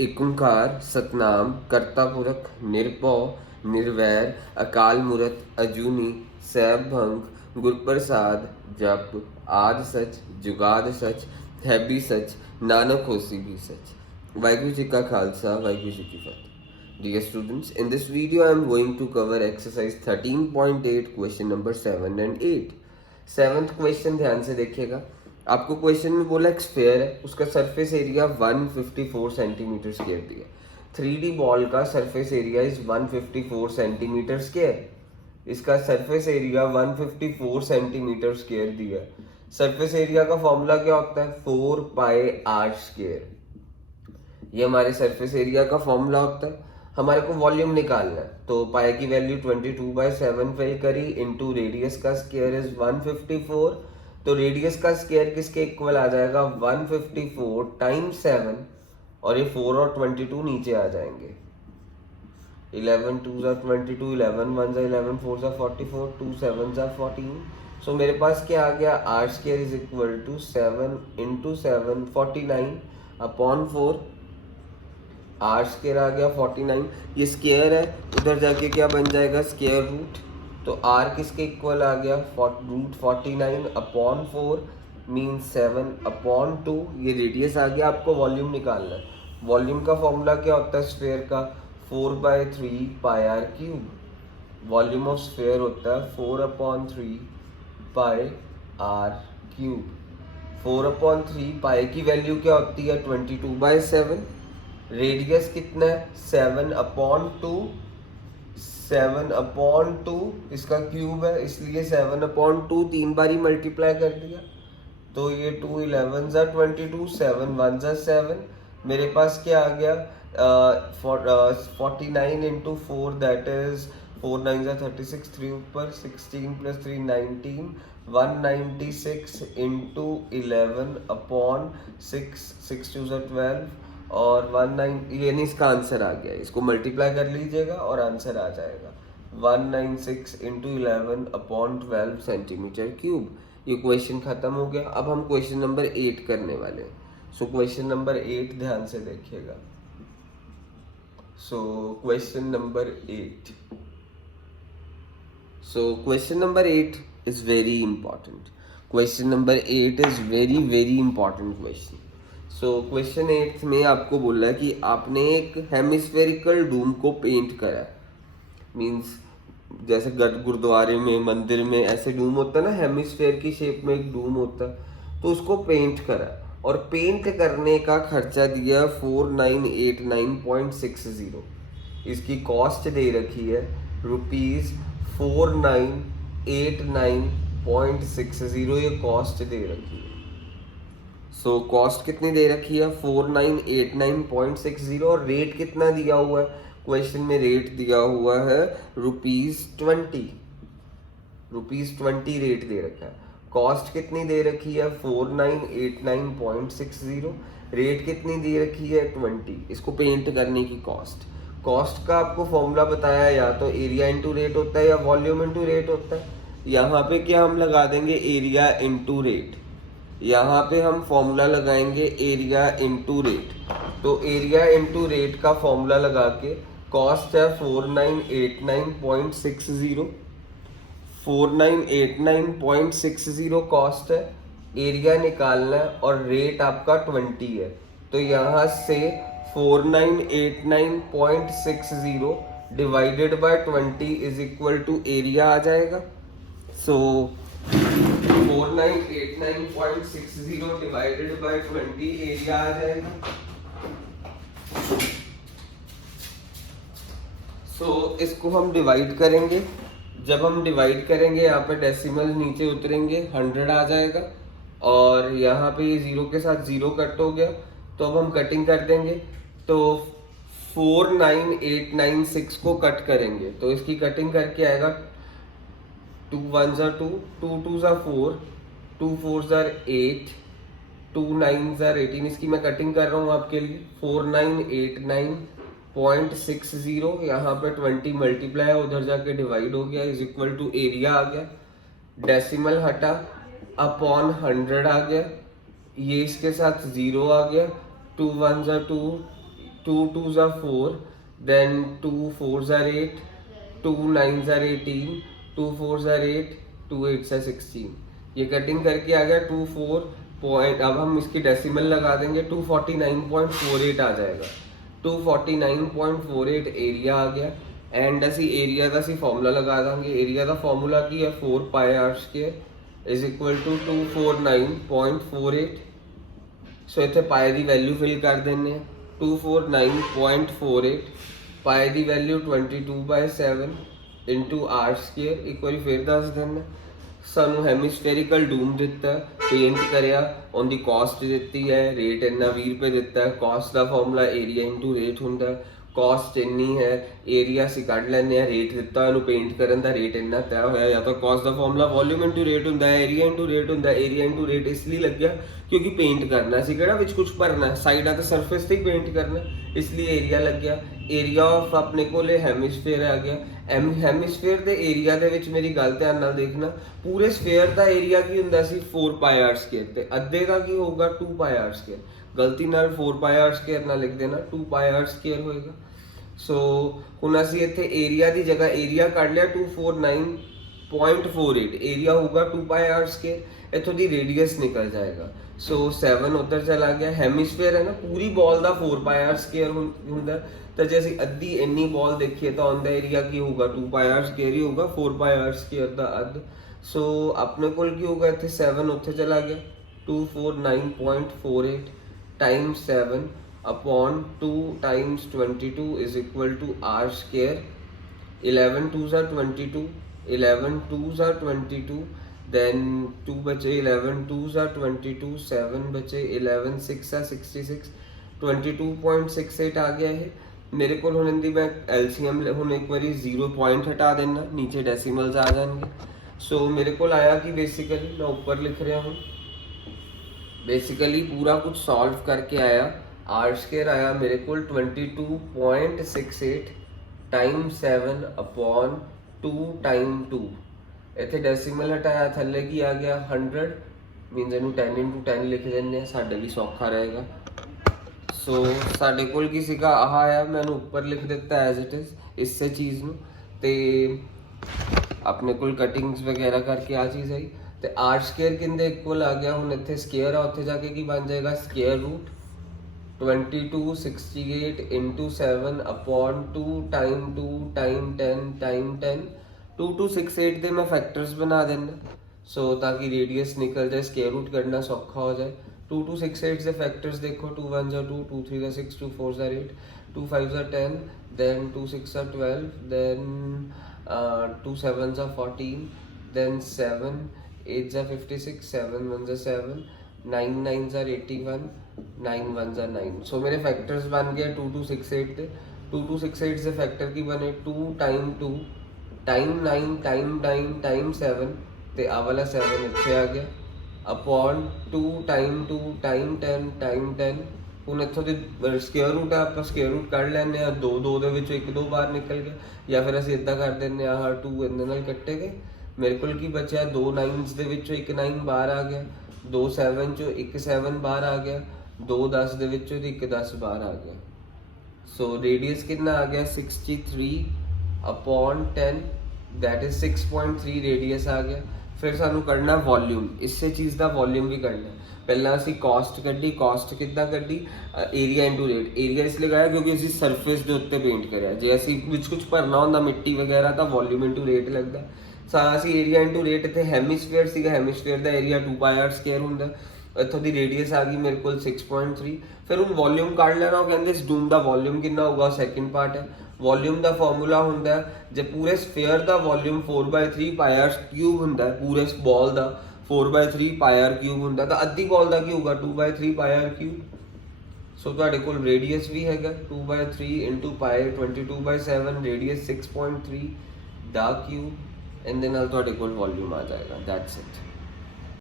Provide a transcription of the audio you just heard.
एक ओंकार सतनाम करता पुरख निरभव निर्वैर अकाल मूरत अजूनी सैभ भंग गुरप्रसाद जप आद सच जुगाद सच है भी सच नानक होसी भी सच। वाहिगुरु जी का खालसा वाहिगुरु जी की फतेह। Dear students, in this video I am going to cover exercise 13.8 question number 7 and 8। Seventh question ध्यान से देखिएगा। आपको क्वेश्चन में बोला एक स्फेयर है, उसका सरफेस एरिया 154 सेंटीमीटर स्क्वायर दिया। 3D बॉल का surface area is 154 centimetre square. इसका सरफेस एरिया 154 सेंटीमीटर स्क्वायर दिया। सरफेस एरिया का फॉर्मूला क्या होता है? 4 पाई आर स्क्वायर। ये हमारे सरफेस एरिया का फॉर्मूला होता है। हमारे को वॉल्यूम निकालना है, तो पाई की वैल्यू 22/7 फिल करी इंटू रेडियस का स्क्वायर इज 154। तो रेडियस का स्क्वायर किसके इक्वल आ जाएगा? 154 टाइम्स 7, और ये 4 और 22 नीचे आ जाएंगे। 11 2 22, 11 1 11 4 44, 2 7 14। सो मेरे पास क्या आ गया? R square is equal to 7 into 7 49 upon 4। R square आ गया 49। ये स्क्वायर है, उधर जाके क्या बन जाएगा? Square root. तो आर किसके इक्वल आ गया? Root 49 upon 4 means 7 upon 2। ये रेडियस आ गया। आपको वॉल्यूम निकालना है। वॉल्यूम का फॉर्मूला क्या होता है स्फेयर का? 4/3 pi r cube. Volume of sphere होता है 4/3 पाई आर क्यूब। 4/3 पाई की वैल्यू क्या होती है? 22/7। रेडियस कितना है? 7/2। 7/2 इसका क्यूब है, इसलिए 7/2 तीन बार ही मल्टीप्लाई कर दिया। तो ये 2 11 22, 7 1 7। मेरे पास क्या आ गया? 49 इंटू 4 दैट इज 4 9 36, 3 ऊपर 16 + 3 19, 196 इंटू 11 अपॉन 6, 6 2 12 और 19। यानी इसका आंसर आ गया। इसको मल्टीप्लाई कर लीजिएगा और आंसर आ जाएगा 196 इंटू 11 अपॉन 12 सेंटीमीटर क्यूब। ये क्वेश्चन खत्म हो गया। अब हम क्वेश्चन नंबर 8 करने वाले हैं। सो क्वेश्चन नंबर 8 ध्यान से देखिएगा। So question number 8 is very important. Question number 8 is very important question. So question 8 में आपको बोला है कि आपने एक हेमिस्फेरिकल डूम को पेंट करा। मीन्स जैसे गुरुद्वारे में, मंदिर में ऐसे डूम होता है ना, हेमिस्फेयर की शेप में एक डूम होता है, तो उसको पेंट करा। और पेंट करने का खर्चा दिया 4989.60। इसकी कॉस्ट दे रखी है ₹4989.60। ये कॉस्ट दे रखी है। सो कॉस्ट कितनी दे रखी है? 4989.60। और रेट कितना दिया हुआ है? क्वेश्चन में रेट दिया हुआ है ₹20। ₹20 रेट दे रखा है। कॉस्ट कितनी दे रखी है? 4989.60। रेट कितनी दे रखी है? 20। इसको पेंट करने की कॉस्ट। कॉस्ट का आपको फॉर्मूला बताया, या तो एरिया इंटू रेट होता है या वॉल्यूम इंटू रेट होता है। यहाँ पे क्या हम लगा देंगे? Area into rate. यहाँ पे हम फॉर्मूला लगाएंगे एरिया इंटू रेट। तो एरिया इंटू रेट का फॉर्मूला लगा के कॉस्ट है 4989.60। 4989.60 कॉस्ट है। एरिया निकालना है और रेट आपका 20 है। तो यहाँ से 4989.60 divided by 20 is equal to area आ जाएगा। सो 4989.60 डिवाइडेड बाय 20 एरिया आ जाएगा। सो इसको हम डिवाइड करेंगे। जब हम डिवाइड करेंगे यहाँ पे डेसिमल नीचे उतरेंगे, 100 आ जाएगा। और यहाँ पे ये 0 के साथ 0 कट हो गया, तो अब हम कटिंग कर देंगे। तो 49896 को कट करेंगे, तो इसकी कटिंग करके आएगा 2 1 2, 2 2 4, 2 4 8, 2 9 18। इसकी मैं कटिंग कर रहा हूँ आपके लिए। 4989.60 यहाँ पे 20 मल्टीप्लाई उधर जाके डिवाइड हो गया, इज इक्वल टू एरिया आ गया। डेसिमल हटा, अपॉन 100 आ गया। ये इसके साथ 0 आ गया। 2 1 2, 2 2s are 4, then 2 4s are 8, 2 9s are 18, 2 4s are 8, 2 8s are 16। ये कटिंग करके आ गया 24 पॉइंट। अब हम इसकी डेसिमल लगा देंगे, 249.48 आ जाएगा। 249.48 एरिया आ गया। एंड ਅਸੀਂ ਏਰੀਆ ਦਾ ਅਸੀਂ ਫਾਰਮੂਲਾ ਲਗਾ ਦਾਂਗੇ। ਏਰੀਆ ਦਾ ਫਾਰਮੂਲਾ ਕੀ ਹੈ, 4 pi r square is equal to 249.48। So ਇੱਥੇ ਪਾਈ ਦੀ ਵੈਲਿਊ ਫਿਲ ਕਰ ਦਿੰਦੇ ਆ, 249.48 ਪਾਈ ਦੀ ਵੈਲਿਊ 22/7 ਇੰਟੂ ਆਰ ਸਕੁਅਰ। ਇੱਕ ਵਾਰੀ ਫਿਰ ਦੱਸ ਦਿੰਦਾ, ਸਾਨੂੰ ਹੈਮਿਸਫੇਰਿਕਲ ਡੂਮ ਦਿੱਤਾ, ਪੇਂਟ ਕਰਿਆ, ਉਹਦੀ ਕਾਸਟ ਦਿੱਤੀ ਹੈ, ਰੇਟ ਇੰਨਾ 20 ਰੁਪਏ ਦਿੱਤਾ। ਕਾਸਟ ਦਾ ਫਾਰਮੂਲਾ ਏਰੀਆ ਇੰਟੂ ਰੇਟ ਹੁੰਦਾ। ਕਾਸਟ ਇੰਨੀ ਹੈ, ਏਰੀਆ ਅਸੀਂ ਕੱਢ ਲੈਂਦੇ ਹਾਂ, ਰੇਟ ਦਿੱਤਾ ਉਹਨੂੰ ਪੇਂਟ ਕਰਨ ਦਾ, ਰੇਟ ਇੰਨਾ ਤੈਅ ਹੋਇਆ। ਜਾਂ ਤਾਂ ਕਾਸਟ ਦਾ ਫਾਰਮੂਲਾ ਵੋਲਿਊਮ ਇੰਟੂ ਰੇਟ ਹੁੰਦਾ ਹੈ, ਏਰੀਆ ਇੰਟੂ ਰੇਟ ਹੁੰਦਾ। ਏਰੀਆ ਇੰਟੂ ਰੇਟ ਇਸ ਲਈ ਲੱਗਿਆ ਕਿਉਂਕਿ ਪੇਂਟ ਕਰਨਾ ਸੀ, ਕਿਹੜਾ ਵਿੱਚ ਕੁਝ ਭਰਨਾ, ਸਾਈਡਾਂ ਤੇ ਸਰਫੇਸ ਤੇ ਹੀ ਪੇਂਟ ਕਰਨਾ, ਇਸ ਲਈ ਏਰੀਆ ਲੱਗਿਆ। ਏਰੀਆ ਆਫ ਆਪਣੇ ਕੋਲੇ ਹੈਮਿਸਫੇਅਰ ਆ ਗਿਆ। ਹੈਮਿਸਫੇਅਰ ਦੇ ਏਰੀਆ ਦੇ ਵਿੱਚ ਮੇਰੀ ਗੱਲ ਧਿਆਨ ਨਾਲ ਦੇਖਣਾ, ਪੂਰੇ ਸਫੇਅਰ ਦਾ ਏਰੀਆ ਕੀ ਹੁੰਦਾ ਸੀ 4 ਪਾਈ ਆਰ ਸਕੁਅਰ, ਤੇ ਅੱਧੇ ਦਾ ਕੀ ਹੋਊਗਾ 2 ਪਾਈ ਆਰ ਸਕੁਅਰ। ਗਲਤੀ ਨਾਲ 4 ਪਾਈ ਆਰ ਸਕੁਅਰ ਨਾ ਲਿਖ ਦੇਣਾ, 2 ਪਾਈ ਆਰ ਸਕੁਅਰ ਹੋਏਗਾ। ਸੋ ਹੁਣ ਅਸੀਂ ਇੱਥੇ ਏਰੀਆ ਦੀ ਜਗ੍ਹਾ ਏਰੀਆ ਕੱਢ ਲਿਆ 249.48, ਏਰੀਆ ਹੋਊਗਾ 2 ਪਾਈ ਆਰ ਸਕੁਅਰ। ਇੱਥੋਂ ਦੀ ਰੇਡੀਅਸ ਨਿਕਲ ਜਾਏਗਾ। ਸੋ 7 ਉੱਧਰ ਚਲਾ ਗਿਆ। ਹੈਮਿਸਫੇਅਰ ਹੈ ਨਾ, ਪੂਰੀ ਬਾਲ ਦਾ 4 ਪਾਈ ਆਰ ਸਕੁਅਰ ਹੁੰਦਾ, ਤਾਂ ਜੇ ਅਸੀਂ ਅੱਧੀ ਇੰਨੀ ਬਾਲ ਦੇਖੀਏ ਤਾਂ ਉਹਦਾ ਏਰੀਆ ਕੀ ਹੋਊਗਾ 2 ਪਾਈ ਆਰ ਸਕੁਅਰ ਹੀ ਹੋਊਗਾ, 4 ਪਾਈ ਆਰ ਸਕੁਅਰ ਦਾ ਅੱਧ। ਸੋ ਆਪਣੇ ਕੋਲ ਕੀ ਹੋਊਗਾ ਇੱਥੇ 7 ਉੱਥੇ ਚਲਾ ਗਿਆ, 249.48 Times 7 upon 2 times 22 is equal to r square। 11 2s are 22, 11 2s are 22, then 2 बचे, 11 2s are 22, 7 बचे, 11 6 are 66, 22.68 आ गया है मेरे को। ਹੁਣ ਇਹਦੀ ਮੈਂ LCM ਹੁਣ ਇੱਕ ਵਾਰੀ 0 ਪੁਆਇੰਟ ਹਟਾ ਦੇਣਾ, ਨੀਚੇ ਡੈਸੀਮਲਸ ਆ ਜਾਣਗੇ। ਸੋ ਮੇਰੇ ਕੋਲ ਆਇਆ ਕਿ ਬੇਸਿਕਲੀ ਮੈਂ ਉੱਪਰ ਲਿਖ ਰਿਹਾ ਹूँ, ਬੇਸਿਕਲੀ पूरा कुछ सॉल्व करके आया। आर स्क्वायर आया मेरे को 22.68 टाइम 7 अपॉन 2 टाइम 2। इतने डेसीमल हटाया, थले की आ गया 100, मीनस इनू 10 इंटू 10 लिख देंगे, साढ़े भी सौखा रहेगा। सो साढ़े कोल की सीगा आह आया, मैंने ऊपर लिख दिता एज इट इज़ इससे चीज़ नू, ते अपने कोल कटिंग्स वगैरह करके आ चीज़ आई। तो आर स्क्वायर किंदे इक्वल आ गया, हुण इत्थे स्क्वायर आ, उत्थे जाके की बन जाएगा square root 2268 into 7 upon 2 time 10 time 10। 2268 दे मैं फैक्टर्स बना देना, सो ताकि रेडियस निकल जाए, स्क्वायर रूट करना सौखा हो जाए। 2268 से फैक्टर्स देखो, 2 1 are 2, 2 3 are 6, 2 4 are 8, 2 5 are 10, then 2 6 are 12, then 2 7 are 14, then 7 8 are 56, 7 1 are 7, 9 9 are 81, 9 1 are 9। सो मेरे फैक्टर्स बन गए 2268 के। 2268 से फैक्टर की बने 2 टाइम 2 टाइम 9 टाइम 9 टाइम 7, ते आ वाला 7 इत्थे आ गया, अपॉन 2 टाइम 2 टाइम 10 टाइम 10। ਹੁਣ ਇੱਥੋਂ ਦੀ ਸਕੁਅਰ ਰੂਟ ਆ, ਆਪਾਂ ਸਕੁਅਰ ਰੂਟ ਕੱਢ ਲੈਂਦੇ ਆ, 2 2 ਦੇ ਵਿੱਚੋਂ 1 2 ਬਾਹਰ ਨਿਕਲ ਗਿਆ, ਜਾਂ ਫਿਰ ਅਸੀਂ ਇਦਾਂ ਕਰ ਦਿੰਦੇ ਆ, ਆਹ 2 ਇਹਦੇ ਨਾਲ ਕੱਟੇ ਗਏ। ਮੇਰੇ ਕੋਲ ਕੀ ਬਚਿਆ, 2 9s ਦੇ ਵਿੱਚੋਂ 1 9 ਬਾਹਰ ਆ ਗਿਆ, 2 7 ਚੋਂ 1 7 ਬਾਹਰ ਆ ਗਿਆ, 2 10 ਦੇ ਵਿੱਚੋਂ 1 10 ਬਾਹਰ ਆ ਗਿਆ। ਸੋ ਰੇਡੀਅਸ ਕਿੰਨਾ ਆ ਗਿਆ 63 अपॉन 10, दैट इज 6.3 रेडियस आ गया। फिर सानू करना वॉल्यूम, इससे चीज़ का वॉल्यूम भी करना। पहला असी कॉस्ट कड्डी, कॉस्ट कितना कड्डी, एरिया इंटू रेट। एरिया इसलिए कराया क्योंकि असी सरफेस के उत्ते पेंट कराया, जे असी कुछ भरना होंदा मिट्टी वगैरह तो वॉल्यूम इंटू रेट लगता। असी एरिया इंटू रेट इतने हैमिसफेयर सीगा, हैमिसफेयर का एरिया 2 पाई आर स्क्वायर होंदा। इतों की रेडियस आ गई मेरे को 6.3। फिर हम वॉल्यूम काढ़ लेना, कहते इस डूम का वॉल्यूम कितना होगा, सैकेंड पार्ट है। वॉल्यूम का फॉर्मूला होंदा है, जे पूरे स्फेयर का वॉल्यूम 4/3 पाई आर क्यूब होंदा है, पूरे बॉल का 4/3 पाई आर क्यूब होंदा, तो अद्धी बॉल का की होगा 2/3 पाई आर क्यूब। सो तुहाडे कोल रेडियस भी हैगा 2/3 इंटू पाई 22/7, रेडियस 6.3 दा क्यूब, इहदे नाल तुहाडे कोल वॉल्यूम आ जाएगा। That's it.